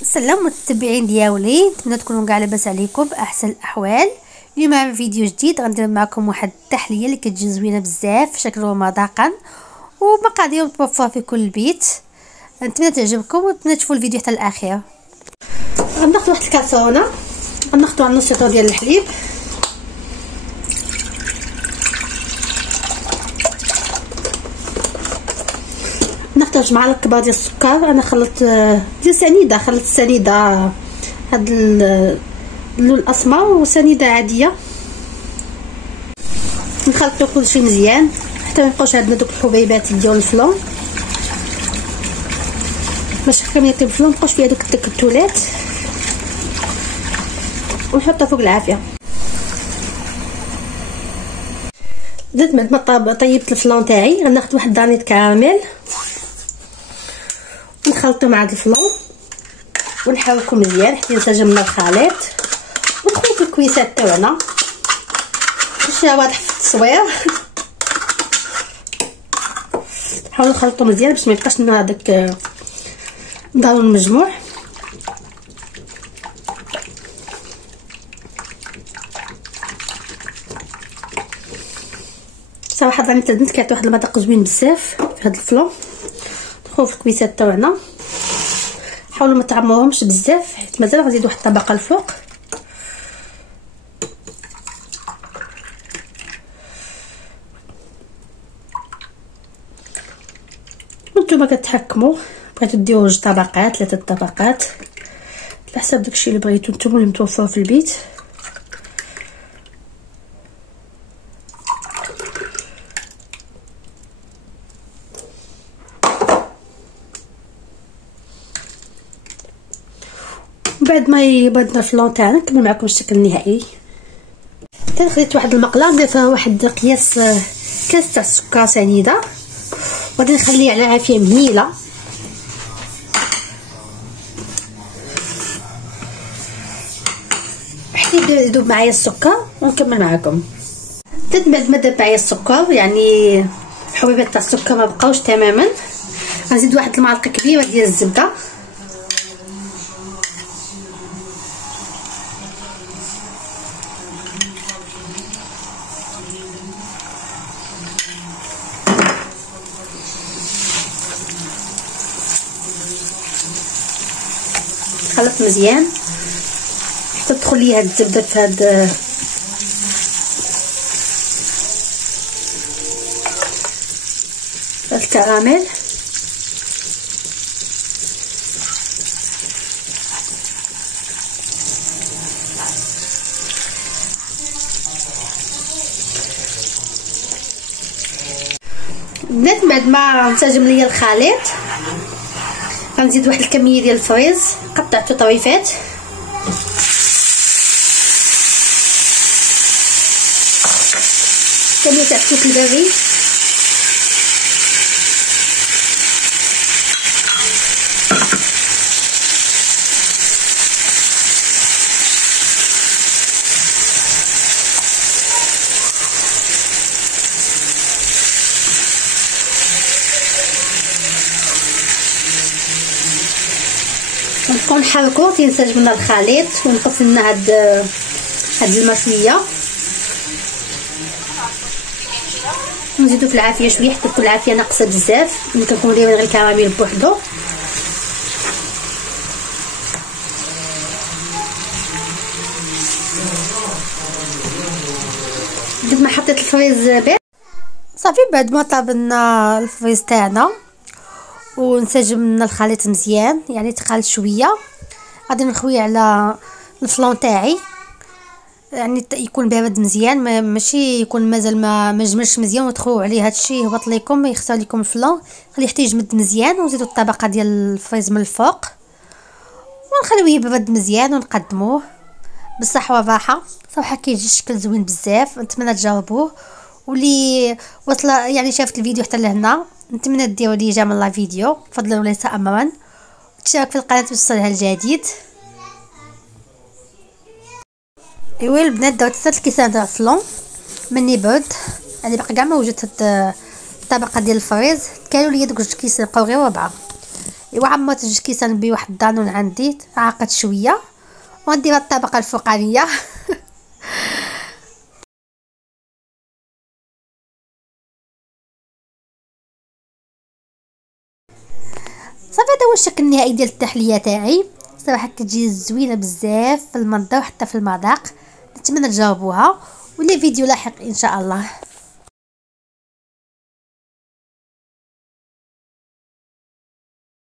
السلام متتبعين ديالي، نتمنى تكونوا كاع لاباس عليكم باحسن الاحوال. اليوم مع فيديو جديد غندير معكم واحد التحليه اللي كتجي زوينه بزاف في شكل مذاقا ومقادير متوفره في كل بيت. نتمنى تعجبكم ونتمنى تشوفوا الفيديو حتى الاخير. غناخذ واحد الكاسرونه، غناخذوا على نص لتر ديال الحليب، نحتاج معلقه كبار ديال السكر. انا خلطت ديال سنيده، خلطت سنيده هاد اللون الاسمر وسنيده عاديه. نخلطوا كلشي مزيان حتى ميبقاوش عندنا دوك الحبيبات ديال الفلون، باش كامل يطيب الفلون ميبقاوش فيها دوك التكتلات، ونحطها فوق العافيه. بدات بعد ما طيبت الفلون تاعي غناخذ واحد دانيط كراميل نخلطو مع هاد الفلون ونحركو مزيان حتى ينسجم لنا الخليط، وندخلو في الكويسات تاعنا باش واضح في التصوير. نحاولو نخلطو مزيان باش ما يبقاش لنا هذاك ضرب المجموع. صراحه راني تردنت كانت واحد المذاق زوين بزاف في هاد الفلون. ندخلو في الكويسات تاعنا، حاولوا ما تعمروهمش بزاف حيت مازال غنزيد واحد الطبقه الفوق. وانتوما كتحكموا، بغيتو ديروا 2 طبقات 3 طبقات على حسب داكشي اللي بغيتو نتوما اللي متوفر في البيت. بعد ما يبردنا الفلون تاعنا نكمل معكم الشكل النهائي. خديت واحد المقله ندير فيها واحد قياس كاس تاع السكر سنيده، وغادي نخليه على عافيه مهيله حتى يذوب معايا السكر ونكمل معكم. بعد ما ذاب معايا السكر، يعني الحبيبات تاع السكر ما بقاوش تماما، غنزيد واحد المعلقه كبيره ديال الزبده، خلط مزيان حتى تدخل لي هاد الزبده في هاد الكراميل. بدات بعد ما انسجم ليا الخليط غنزيد واحد الكميه ديال الفريز قطعته طريفات، كميه تاع التوت البري، نبقاو نحركو تينسجم لنا الخليط ونقص لنا هاد الماء شويه، نزيدو في العافيه شويه حتى تكون العافيه ناقصه بزاف. ملي كنكونو دايرين غير الكراميل بوحدو بعد ما حطيت الفريز بارد صافي. بعد ما طابلنا الفريز تاعنا ونسجم لنا الخليط مزيان، يعني تقال شويه، غادي نخوي على الفلون تاعي، يعني يكون بارد مزيان، ماشي يكون مازال ما جمرش مزيان وتخويو عليه. هادشي يهبط لكم يخسر لكم الفلون، خليه حتى يجمد مزيان ونزيدوا الطبقه ديال الفريز من الفوق ونخليوه يبرد مزيان ونقدموه بالصحه والراحه. صراحه كيجي الشكل زوين بزاف، نتمنى تجربوه. واللي وصل يعني شافت الفيديو حتى لهنا نتمنى ديروا لي جيم الله فيديو فضلا وليس امرا، وتشارك في القناه باش توصلها الجديد. ايوا البنات درت 3 كيسان تاع الفلون مني برد، يعني باقي كاع ما وجدت هاد الطبقه ديال الفريز، كانوا ليا دوك 2 كيس بقاو غير 4. ايوا عمرت 2 كيسان بواحد الدانون عندي عاقد شويه، وندير الطبقه الفوقانيه. صافي هذا هو الشكل النهائي ديال التحليه تاعي. صراحه كتجي زوينه بزاف في المنظر وحتى في المذاق. نتمنى تجربوها، ولي فيديو لاحق ان شاء الله.